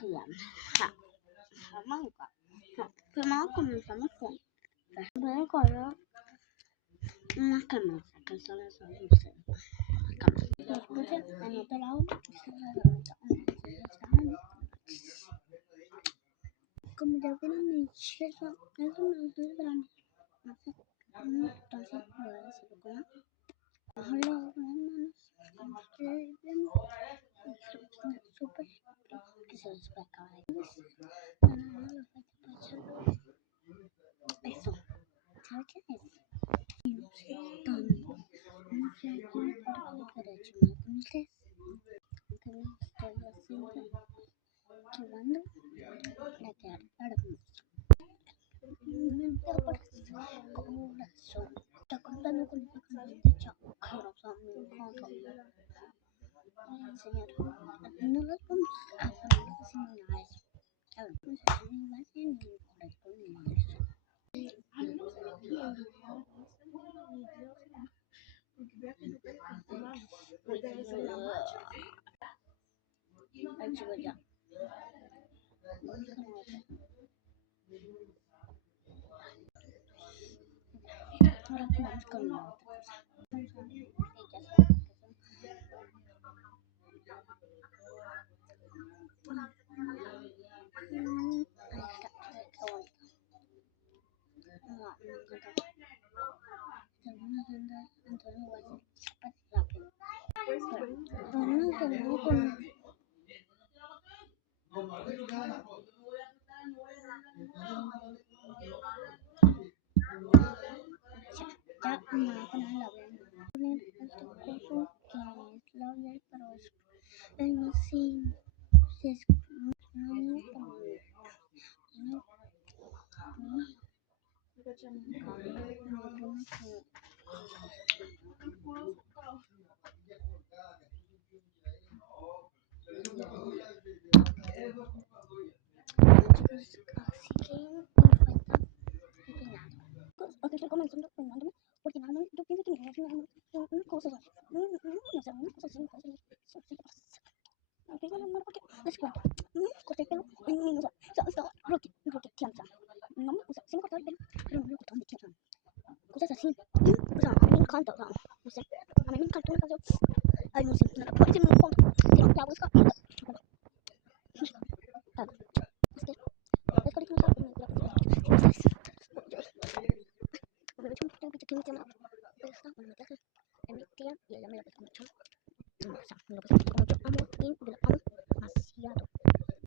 Bien. Ja, jamaica. No, primero comenzamos con el color una camisa, que son esos dulces. Después en otro lado está la granita. Como ya vieron mi cheso, es unos dos grandes. No sé, entonces voy a decirlo con ojalá las manos. Ustedes ven, súper que se les puede acabar. Eso, ¿sabes qué es? No sé tanto. No sé cómo para derecho, ¿no conoces? Que me estoy haciendo, quedando para quedar hermoso. Me parece corazón. Está contando con esta canción de Chaco, corazón, me encanta. Señor, no las vamos a poner sin nada de eso. A ver, pues me va a ser mi corazón y nada de eso. Ay, chico, ya. Ahora vamos con la otra cosa. Ahí está, qué bonito. No, me encanta. Entonces voy a hacer rápido. Vamos a terminar con ya me voy a poner labial. Poner este coso que es labial, pero es no sé si es no como así que me falta peinado. Ok, estoy comenzando peinándome porque nada más yo pienso que me voy a hacer una cosa así. No sé, una cosa así, ok, no, no, porque les cuento. Corté el pelo en un minuto. O sea, estaba roqueteando. No me, o sea, sí me cortaba el pelo, pero no me cortaba mucho. Cosas así. O sea, a mí me encanta, o sea, no sé. A mí me encanta una canción. Ay, no sé, no la puedo decir, no me encanta. Si no, la busco.